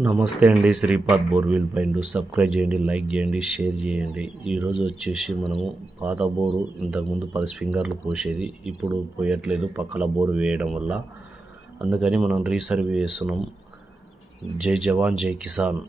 నమస్తే అండి. శ్రీపాద్ బోర్వెల్ పైన సబ్స్క్రైబ్ చేయండి, లైక్ చేయండి, షేర్ చేయండి. ఈరోజు వచ్చేసి మనము పాత బోరు ఇంతకుముందు 10 స్ప్రింక్లర్లు పోసేది, ఇప్పుడు పోయట్లేదు పక్కల బోరు వేయడం వల్ల. అందుకని మనం రీసర్వే చేస్తున్నాం. జై జవాన్ జై కిసాన్.